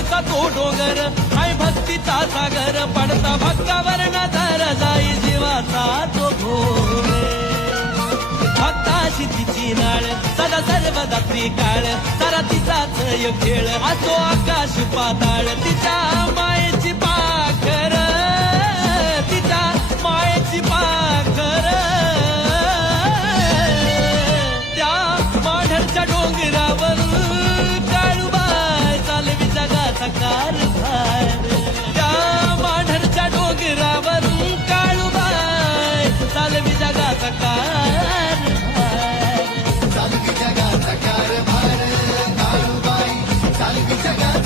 वरचा तो डोंगर हाय भक्तीचा सागर पडता भक्तावर नजर जाई जीवाचा तो घोर भक्ताशी तिची नाळ सदा सर्वदा त्रिकाळ सारा तिचाच योग खेळ असो आकाश पाताळ तिच्या मायेची पाखर तिच्या मायेची पाखर त्या माढरच्या डोंगरावर काळूबाई चालवी जगाचा कारभार त्या माढरच्या डोंगरावर काळूबाई चालवी जगाचा कारभार चालवी जगाचा कारभार काळूबाई चालवी जगाचा